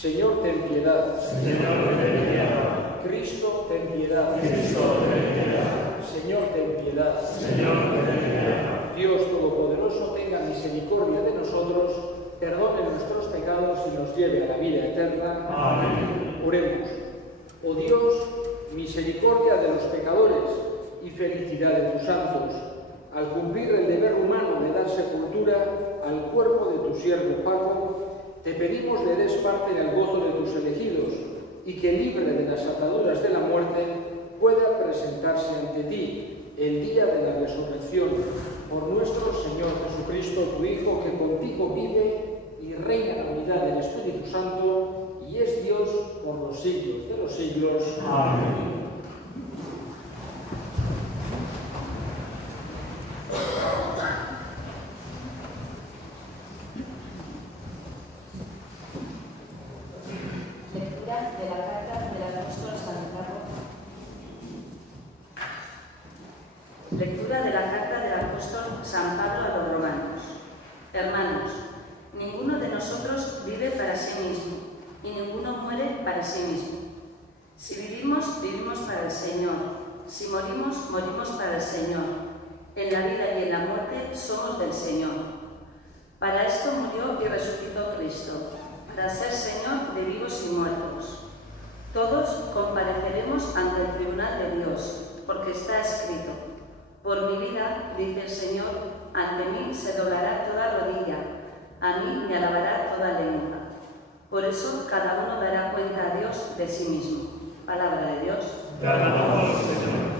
Señor, ten piedad. Señor, ten piedad. Cristo, ten piedad. Cristo, ten piedad. Señor, ten piedad. Señor, ten piedad. Dios Todopoderoso, tenga misericordia de nosotros, perdone nuestros pecados y nos lleve a la vida eterna. Amén. Oremos. Oh Dios, misericordia de los pecadores y felicidad de tus santos, al cumplir el deber humano de dar sepultura al cuerpo de tu siervo Paco, te pedimos le des parte en el gozo de tus elegidos y que, libre de las ataduras de la muerte, pueda presentarse ante ti el día de la resurrección, por nuestro Señor Jesucristo, tu Hijo, que contigo vive y reina en la unidad del Espíritu Santo y es Dios por los siglos de los siglos. Amén. Lectura de la carta del apóstol San Pablo. Lectura de la carta del apóstol San Pablo a los romanos. Hermanos, ninguno de nosotros vive para sí mismo, y ninguno muere para sí mismo. Si vivimos, vivimos para el Señor. Si morimos, morimos para el Señor. En la vida y en la muerte somos del Señor. Para esto murió y resucitó Cristo, para ser Señor de vivos y muertos. Todos compareceremos ante el tribunal de Dios, porque está escrito: por mi vida, dice el Señor, ante mí se doblará toda rodilla, a mí me alabará toda lengua. Por eso cada uno dará cuenta a Dios de sí mismo. Palabra de Dios. Te alabamos, Señor.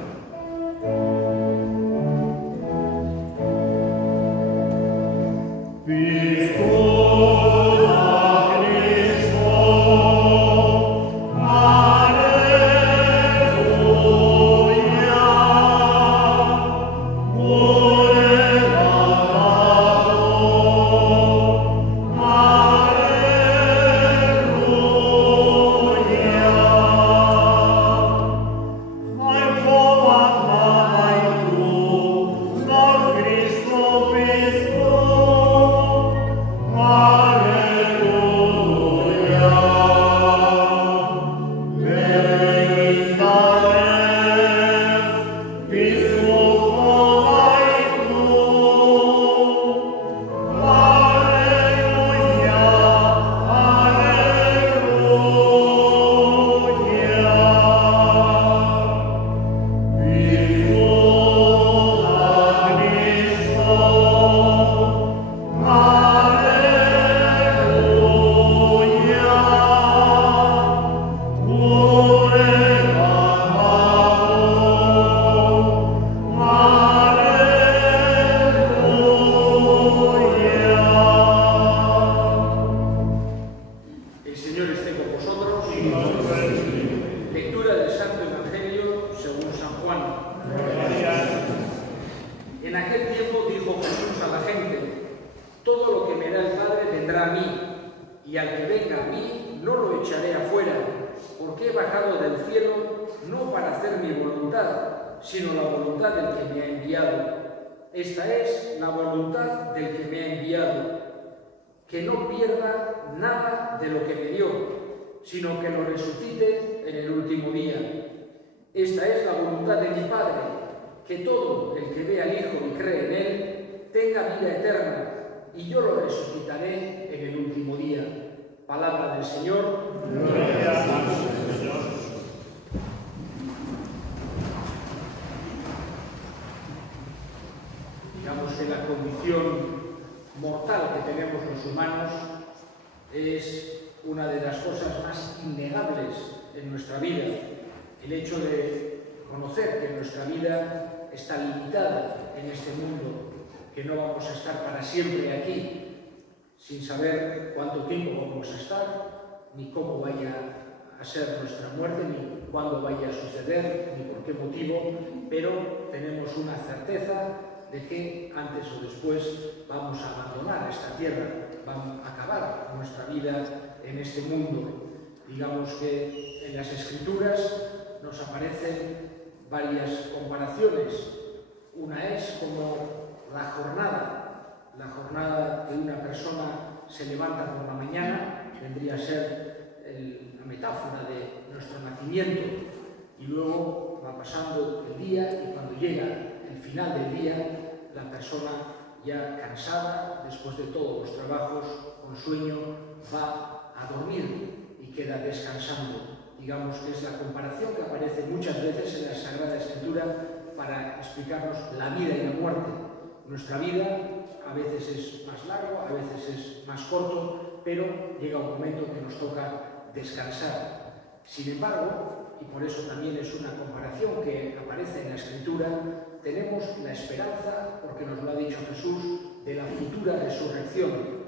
Sino la voluntad del que me ha enviado. Esta es la voluntad del que me ha enviado, que no pierda nada de lo que me dio, sino que lo resucite en el último día. Esta es la voluntad de mi Padre, que todo el que ve al Hijo y cree en Él tenga vida eterna, y yo lo resucitaré en el último día. Palabra del Señor. Gloria a ti, Señor. Digamos que la condición mortal que tenemos los humanos es una de las cosas más innegables en nuestra vida. El hecho de conocer que nuestra vida está limitada en este mundo, que no vamos a estar para siempre aquí, sin saber cuánto tiempo vamos a estar, ni cómo vaya a ser nuestra muerte, ni cuándo vaya a suceder, ni por qué motivo, pero tenemos una certeza de que antes o después vamos a abandonar esta tierra, vamos a acabar nuestra vida en este mundo. Digamos que en las Escrituras nos aparecen varias comparaciones. Una es como la jornada que una persona se levanta por la mañana, vendría a ser la metáfora de nuestro nacimiento y luego va pasando el día y cuando llega el final del día, la persona ya cansada, después de todos los trabajos, con sueño, va a dormir y queda descansando. Digamos que es la comparación que aparece muchas veces en la Sagrada Escritura para explicarnos la vida y la muerte. Nuestra vida a veces es más largo, a veces es más corto, pero llega un momento que nos toca descansar. Sin embargo, y por eso también es una comparación que aparece en la Escritura, tenemos la esperanza, porque nos lo ha dicho Jesús, de la futura resurrección.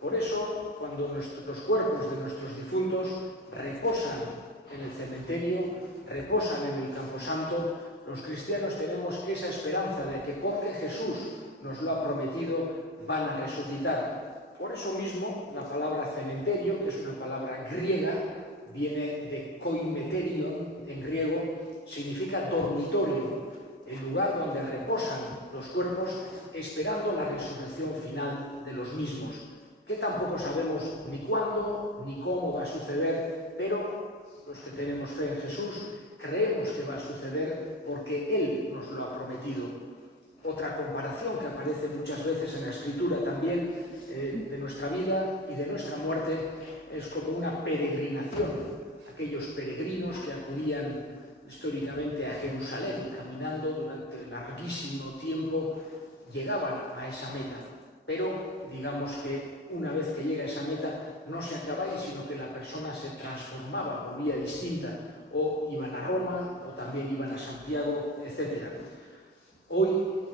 Por eso, cuando los cuerpos de nuestros difuntos reposan en el cementerio, reposan en el camposanto, los cristianos tenemos esa esperanza de que porque Jesús nos lo ha prometido, van a resucitar. Por eso mismo, la palabra cementerio, que es una palabra griega, viene de koimeterion, en griego, significa dormitorio, el lugar donde reposan los cuerpos esperando la resurrección final de los mismos, que tampoco sabemos ni cuándo ni cómo va a suceder, pero los que tenemos fe en Jesús creemos que va a suceder porque Él nos lo ha prometido. Otra comparación que aparece muchas veces en la Escritura también de nuestra vida y de nuestra muerte es como una peregrinación. Aquellos peregrinos que acudían históricamente a Jerusalén, caminando durante larguísimo tiempo, llegaban a esa meta. Pero digamos que una vez que llega a esa meta no se acaba ahí, sino que la persona se transformaba, volvía distinta, o iban a Roma, o también iban a Santiago, etc. Hoy,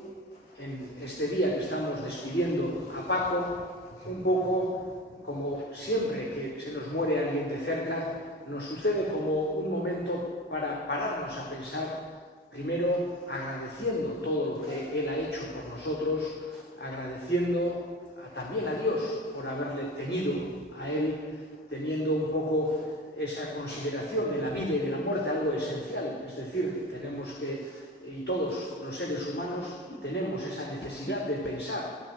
en este día que estamos despidiendo a Paco, un poco como siempre que se nos muere alguien de cerca, nos sucede como un momento para pararnos a pensar, primero agradeciendo todo lo que Él ha hecho por nosotros, agradeciendo también a Dios por haberle tenido a Él, teniendo un poco esa consideración de la vida y de la muerte, algo esencial. Es decir, tenemos que, y todos los seres humanos, tenemos esa necesidad de pensar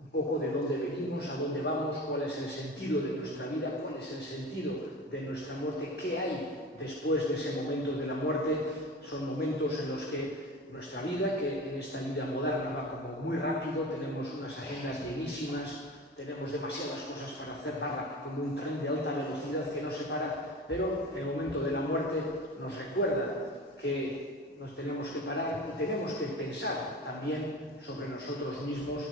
un poco de dónde venimos, a dónde vamos, cuál es el sentido de nuestra vida, cuál es el sentido de nuestra muerte, qué hay después de ese momento de la muerte. Son momentos en los que nuestra vida, que en esta vida moderna va como muy rápido, tenemos unas agendas llenísimas, tenemos demasiadas cosas para hacer, va como un tren de alta velocidad que no se para, pero el momento de la muerte nos recuerda que nos tenemos que parar y tenemos que pensar también sobre nosotros mismos,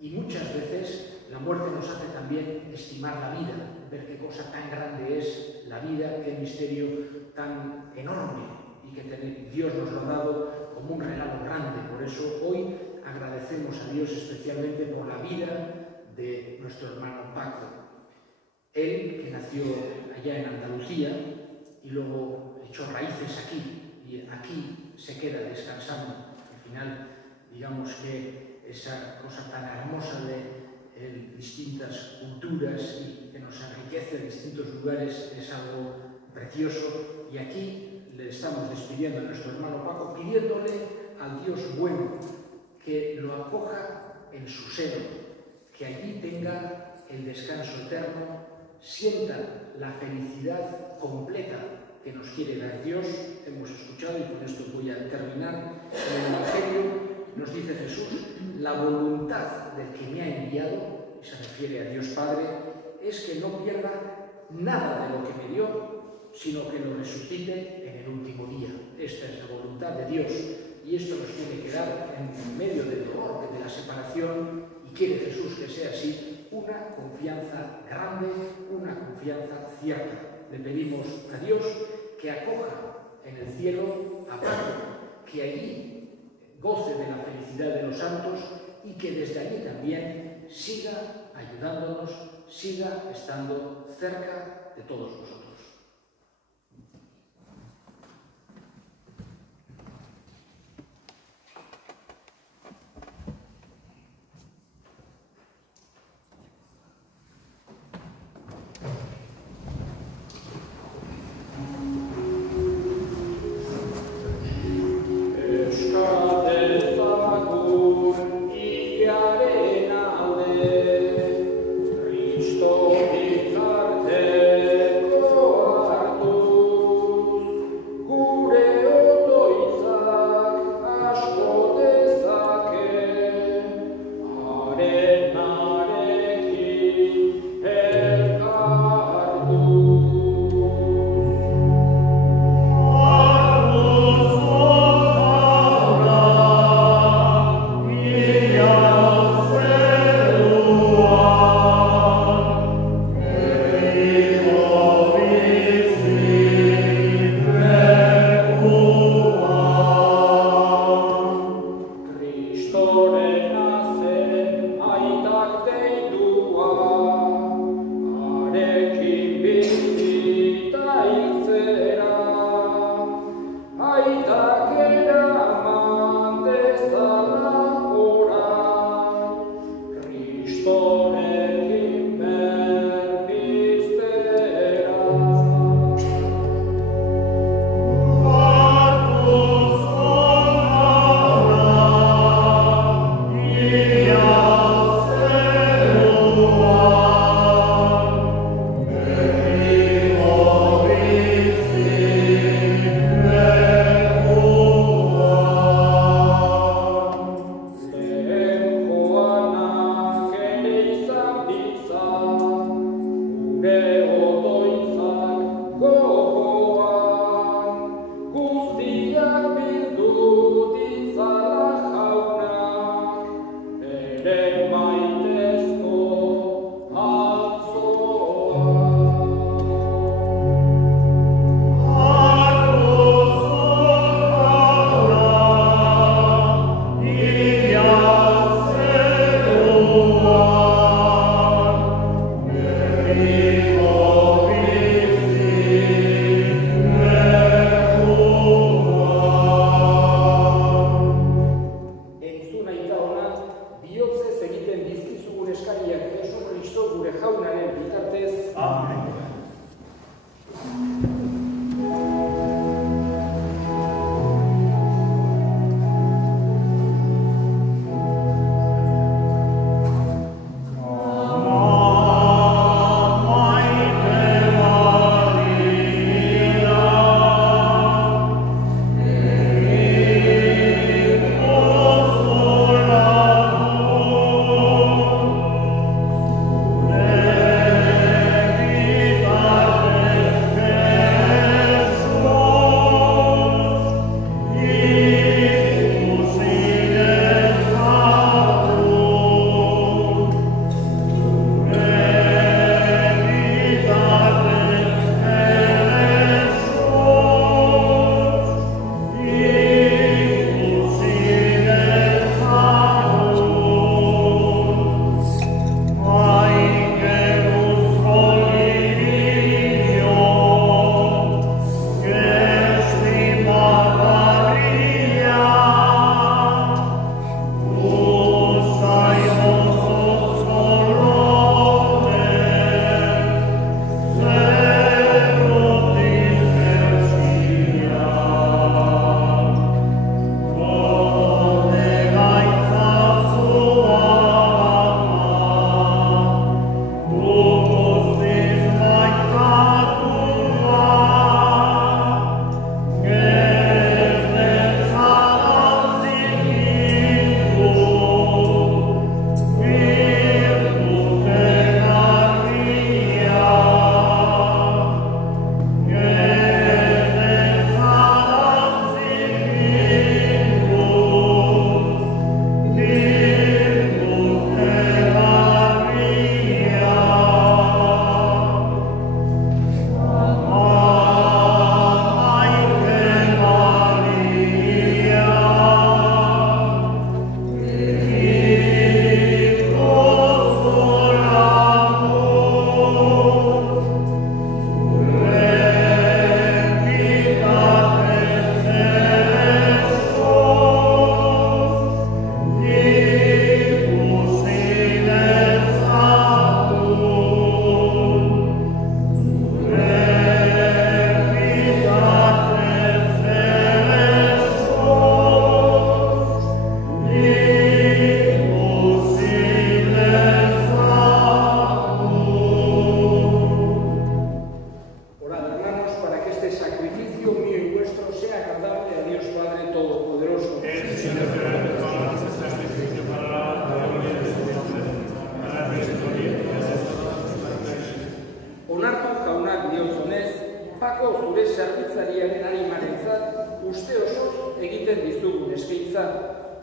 y muchas veces la muerte nos hace también estimar la vida, ver qué cosa tan grande es la vida, qué misterio tan enorme, y que Dios nos lo ha dado como un regalo grande. Por eso hoy agradecemos a Dios especialmente por la vida de nuestro hermano Paco. Él, que nació allá en Andalucía y luego echó raíces aquí, y aquí se queda descansando. Al final, digamos que esa cosa tan hermosa de distintas culturas y que nos enriquece en distintos lugares es algo precioso, y aquí le estamos despidiendo a nuestro hermano Paco, pidiéndole al Dios bueno que lo acoja en su seno, que allí tenga el descanso eterno, sienta la felicidad completa que nos quiere dar Dios. Hemos escuchado, y con esto voy a terminar, en el Evangelio nos dice Jesús: la voluntad del que me ha enviado, y se refiere a Dios Padre, es que no pierda nada de lo que me dio, sino que lo resucite en el último día. Esta es la voluntad de Dios, y esto nos tiene que dar en medio del dolor, de la separación, y quiere Jesús que sea así, una confianza grande, una confianza cierta. Le pedimos a Dios que acoja en el cielo a Paco, que allí goce de la felicidad de los santos y que desde allí también siga ayudándonos, siga estando cerca de todos nosotros. Cristo,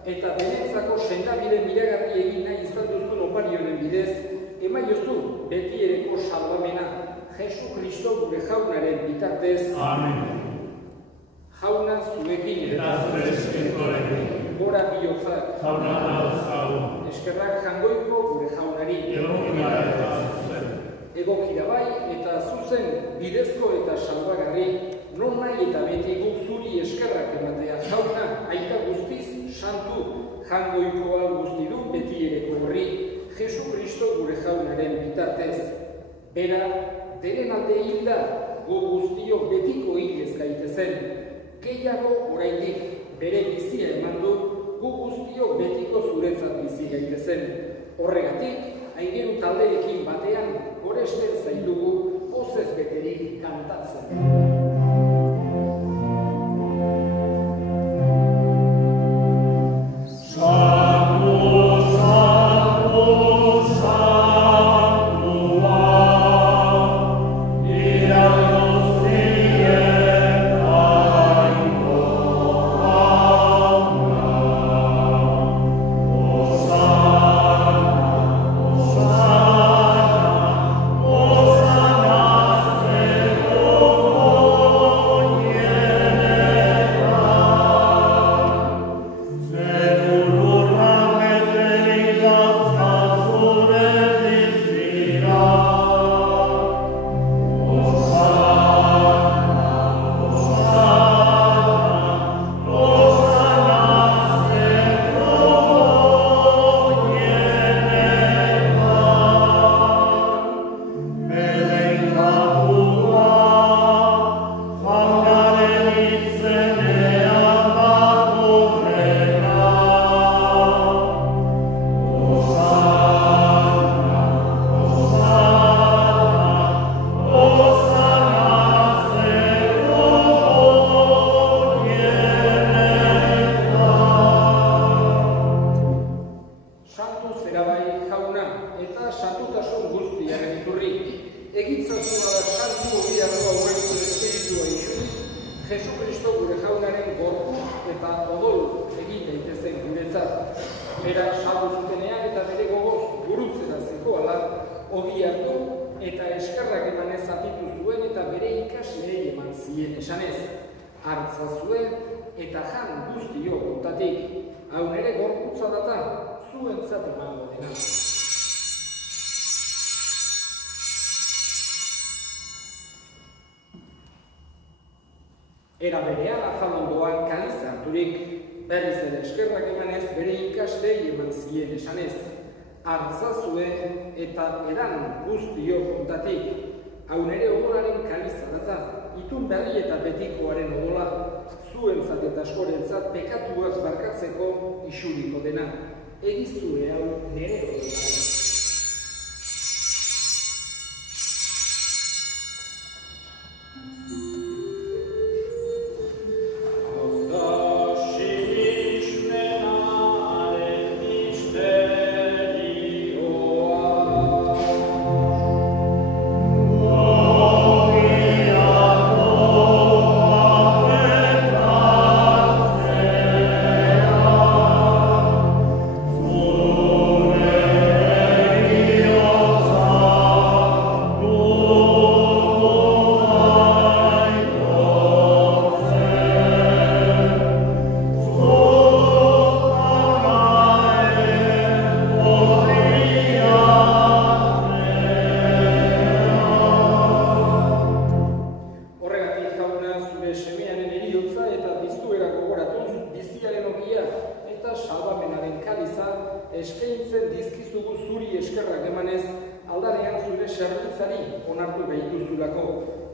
eta benetzako sendabide miragarri egin nahi izan duzun oparioren bidez, emaiozu betiereko salbamena, Jesu Kristo gure jaunaren bitartez. Amen. Jauna zuekin eta zure espirituarekin. Gora bihotzak. Jauna dauzkagu. Eskerrak jangoiko gure jaunari. Egokira eta zuzen. Egokira bai eta zuzen bidezko eta salbagarri, non nahi eta beti guk zuri eskerrak ematea. Jauna, aita guztiz, santu, jangoikoa guztidun beti ereko horri, Jesu Kristo gure jaunaren bitartez. Bera, denen alde hilda, gu guztiok betiko hilez gaitezen. Gehiago oraindik bere bizia eman du, gu guztiok betiko zuretzat bizi gaitezen. Horregatik, aingeru taldeekin batean, goresten zaitugu, pozez beterik kantatzen. Era berean afalondoan kaliza harturik, berriz ere eskerrak emanez bere ikaslei eman zien esanez. Hartzazue eta eran guztio kontatik, haun ere odolaren kaliza data, itun berri eta betikoaren odola, zuentzat eta askorentzat pekatuak barkatzeko isuriko dena. Egizue hau nere odolaren. Eskaintzen dizkizugu zuri eskerrak emanez, aldarean zure zerbitzari onartu behituzulako,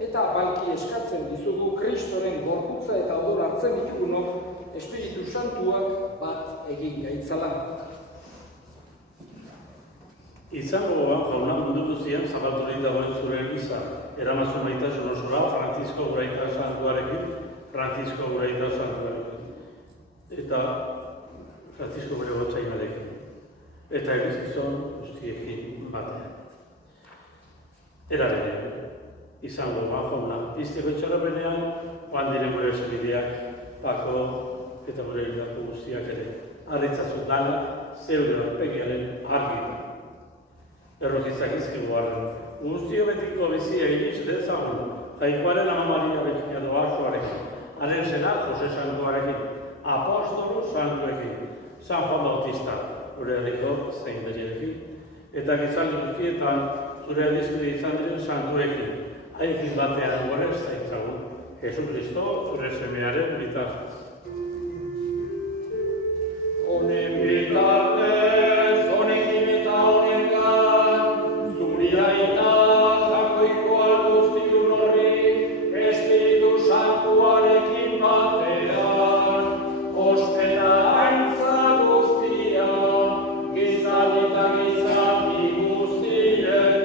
eta balki eskatzen dizugu Kristoren gorputza eta odol hartzen ditugunok Espiritu Santuak bat egin gaitzala. Izango gogan jauna mundu guztian zabalturik dagoen zure eliza, eramazu maitasun osora Francisco Uraita Santuarekin, eta Francisco bere gotzaimarekin. Eta egizkizon guztiekin batean. Era bere, izango jauna, izteko txarapenean, oan diren gure esabideak, Pako eta gure hilako guztiak ere, arritzazu dana, zeure aurpegiaren argi. Errokizak izkigu arren, guztio betiko bizia iniz dezagun, jaikoaren ama Maria Virginia doazuarekin, haren sena Jose Santuarekin, apostolo Santuekin, San Juan Bautista, gure herriko zein berekin, eta gizan guztietan zure aldizkide izan diren santuekin, hain batean gorez zaitzagun, Jesu Kristo, zure semearen bitartez. Honen bitartez, honekin eta honengan, zuri aita jakoikoa guztiun horri, Espiritu Santuarekin batean, ospetantza guztia, gizaldi eta gizaldi guztietan.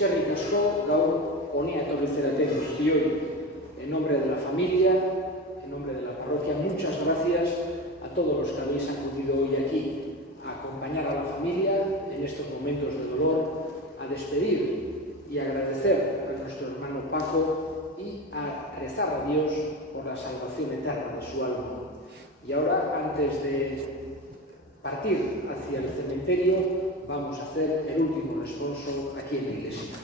eskerrik asko gaur honi etorri guztioi. En nombre de la familia, en nombre de la parroquia, muchas gracias a todos los que habéis acudido hoy aquí a acompañar a la familia en estos momentos de dolor, a despedir y agradecer a nuestro hermano Paco y a rezar a Dios por la salvación eterna de su alma. Y ahora, antes de partir hacia el cementerio, vamos a hacer el último responso aquí en la iglesia.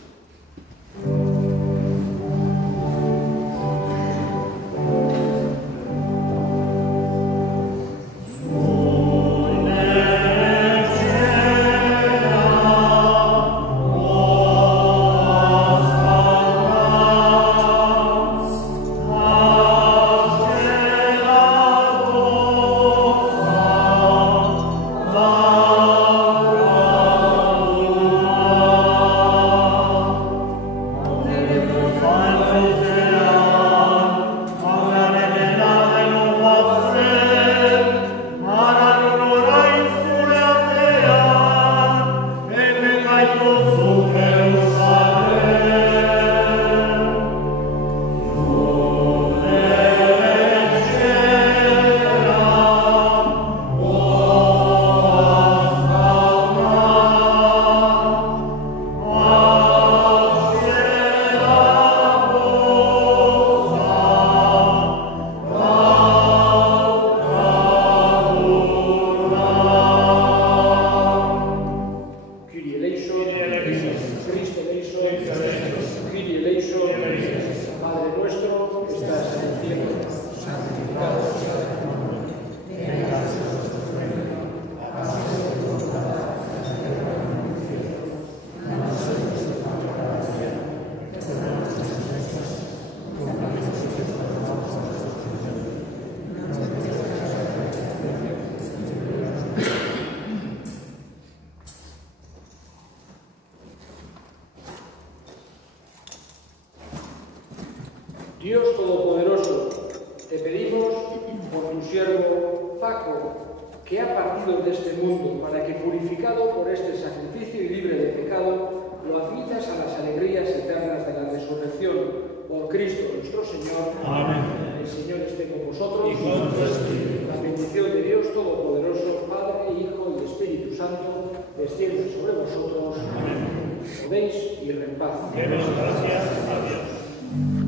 Padre nuestro que estás en el cielo, santificado sea tu nombre. Venga a nosotros tu reino. Hágase tu voluntad, en la tierra como en el cielo. Danos hoy nuestro pan cada día. Perdona nuestras ofensas, como también nosotros perdonamos a nuestros ofensores. No nos dejes caer en la tentación, y líbranos del mal. Dios Todopoderoso, te pedimos por tu siervo Paco, que ha partido de este mundo, para que, purificado por este sacrificio y libre de pecado, lo admitas a las alegrías eternas de la resurrección. Por Cristo nuestro Señor. Amén. El Señor esté con vosotros. Y con tu espíritu. La bendición de Dios Todopoderoso, Padre, Hijo y Espíritu Santo, descienda sobre vosotros. Amén. Podéis ir en paz. Demos gracias a Dios.